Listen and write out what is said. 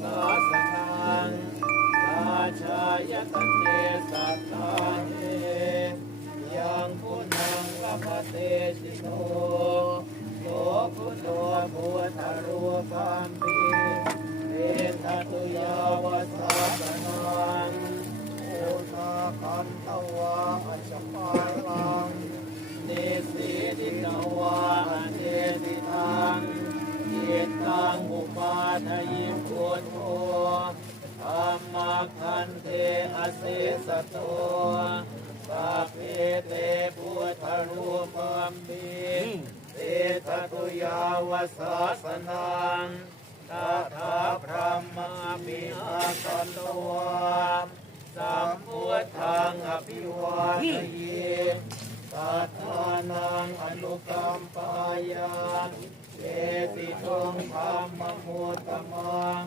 สาสนังราชายตันเตสัตตาเนยังพุนังกัปเตสิโนโยพุโตพุทรูปัมปิเอตตุยาวสัสนังโอนาคันตว ปาทยิปุทโธธรรมคันเทอเสสโตสัพเพเตพุทธรูปมิเตทตุยาวสาสนางตถาพระมาปิอาสันตวามสัมพุทธังอภิวาทยิสัทธานังอนุกรรมปายาเย ธรรมโมตมา